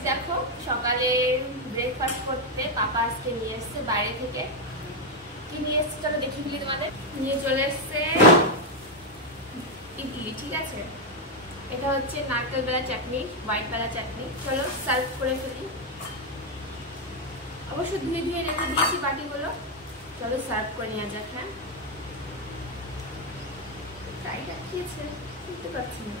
এসেছি দেখো সকালে ব্রেকফাস্ট করতে। পাপা আজকে নিয়ে এসছে বাইরে থেকে। কি নিয়ে এসছে চলো দেখি ফেলি তোমাদের। নিয়ে চলে এসছে ইডলি, ঠিক আছে। এটা হচ্ছে নারকেল বেলা চাটনি, হোয়াইট বেলা চাটনি। চলো সার্ভ করে ফেলি। অবশ্য ধুয়ে ধুয়ে রেখে দিয়েছি বাটিগুলো। চলো সার্ভ করে নেওয়া যাক। হ্যাঁ, ট্রাই রাখিয়েছে বুঝতে পারছি না।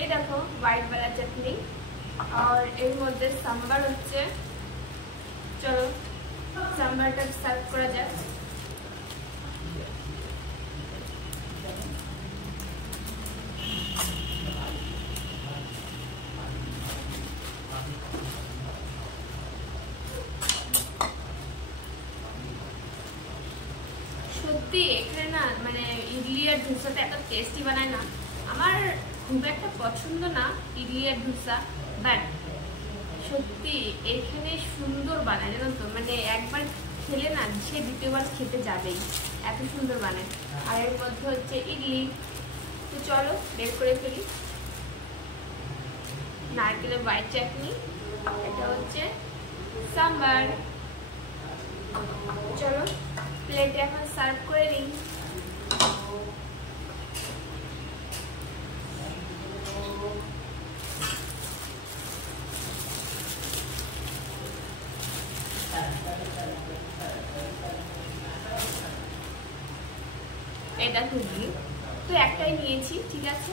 এই দেখো হোয়াইট বেলা চাটনি আর এর মধ্যে সাম্বার হচ্ছে। চলো সাম্বারটা সার্ভ করা যাক। সত্যি এখানে না মানে ইডলি আর ধোসাটা এত টেস্টি বানায় না। আমার খুব একটা পছন্দ না ইডলি আর ধোসা, বাট সত্যি এখানে সুন্দর বানায় জানো তো। মানে একবার খেলে না সে দ্বিতীয়বার খেতে যাবেই, এত সুন্দর বানায়। আর এর মধ্যে হচ্ছে ইডলি। তো চলো বের করে ফেলি। নারকেলের হোয়াইট চাটনি, এটা হচ্ছে সাম্বার। চলো প্লেটে এখন সার্ভ করে নিই। এটা ঘুগনি তো একটাই নিয়েছি, ঠিক আছে।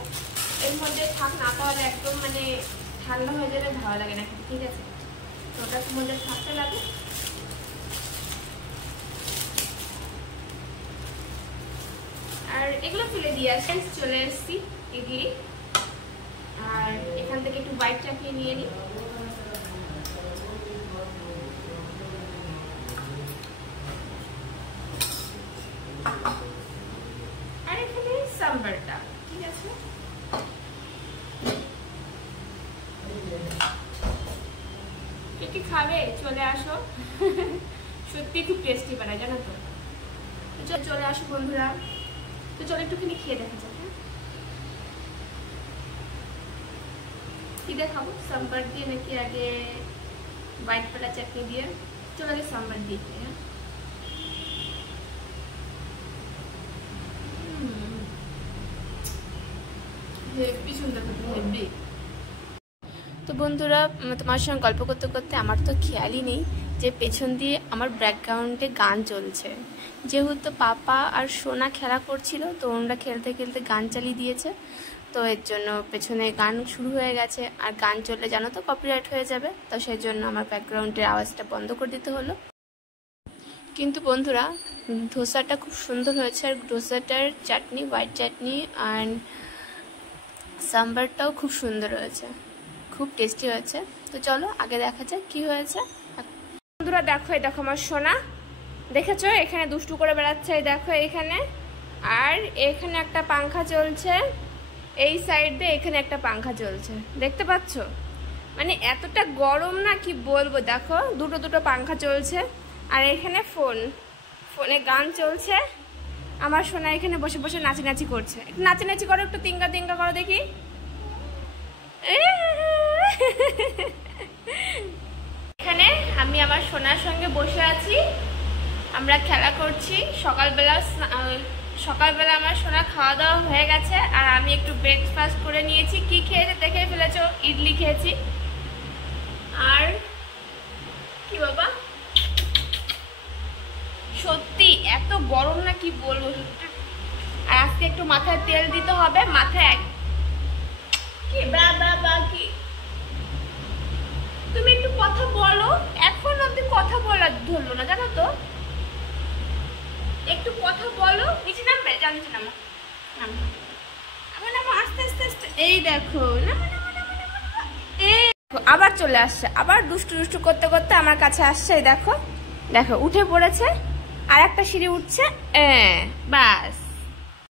এর মধ্যে থাক না, তাহলে একদম মানে ঠান্ডা হয়ে যাবে, ভালো লাগে না, ঠিক আছে। তো ওটার মধ্যে থাকতে লাগে। আর এগুলো ফেলে দিয়ে আসে চলে এসেছি ইডলি। আর এখান থেকে একটু হোয়াইট চাটনি নিয়ে নিই। আর এখানে সাম্বারটা, ঠিক আছে। কি খাবে চলে আসো। সত্যি খুব টেস্টি বানায় জানো তো। চলে আসো বন্ধুরা। তো চলো একটুখানি খেয়ে দেখা যাক। হ্যাঁ, কি দেখাবো, সাম্বার দিয়ে নাকি আগে হোয়াইট বেলা চাটনি দিয়ে? চলো আগে সাম্বার দিয়ে খেয়ে। হ্যাঁ, হেভি সুন্দর, হেভি। তো বন্ধুরা তোমার সঙ্গে গল্প করতে করতে আমার তো খেয়ালই নেই যে পেছন দিয়ে আমার ব্যাকগ্রাউন্ডে গান চলছে। যেহেতু পাপা আর সোনা খেলা করছিল, তো ওরা খেলতে খেলতে গান চালিয়ে দিয়েছে। তো এর জন্য পেছনে গান শুরু হয়ে গেছে। আর গান চললে জানো তো কপিরাইট হয়ে যাবে, তো সেই জন্য আমার ব্যাকগ্রাউন্ডের আওয়াজটা বন্ধ করে দিতে হলো। কিন্তু বন্ধুরা ধোসাটা খুব সুন্দর হয়েছে। আর ধোসাটার চাটনি, হোয়াইট চাটনি আর সাম্বারটাও খুব সুন্দর হয়েছে, খুব টেস্টি হয়েছে। তো চলো আগে দেখা যাক কি হয়েছে। বন্ধুরা দেখো, এই দেখো আমার সোনা, দেখেছো এখানে দুষ্টু করে বেড়াচ্ছে। এই দেখো এখানে, আর এখানে একটা পাংখা চলছে। এই সাইড দিয়ে এখানে একটা পাংখা চলছে, দেখতে পাচ্ছ? মানে এতটা গরম না কি বলবো। দেখো দুটো দুটো পাংখা চলছে। আর এখানে ফোনে গান চলছে। আমার সোনা এখানে বসে বসে নাচানাচি করছে। একটু নাচানাচি করো, একটু তিঙ্গা তিঙ্গা করো দেখি। এখানে আমি আমার সোনার সঙ্গে বসে আছি, আমরা খেলা করছি। সকালবেলা আমার সোনা খাওয়া দাওয়া হয়ে গেছে। আর আমি একটু ব্রেকফাস্ট করে নিয়েছি। কি খেয়েছে দেখে ফেলেছো, ইডলি খেয়েছি। আর কি বাবা, সত্যি এত গরম না কি বলবো। আর আজকে একটু মাথায় তেল দিতে হবে। মাথায় কি বাবা, কি তুমি একটু কথা বলো, এখন অব্দি কথা বলার ধরলো না জানো তো। একটু কথা বলো। নিচে নামবে, যাও নিচে নামো, নামো আস্তে আস্তে আস্তে। এই দেখো আবার চলে আসছে, আবার দুষ্টু দুষ্টু করতে করতে আমার কাছে আসছে। এই দেখো দেখো উঠে পড়েছে, আর একটা সিঁড়ি উঠছে। বাস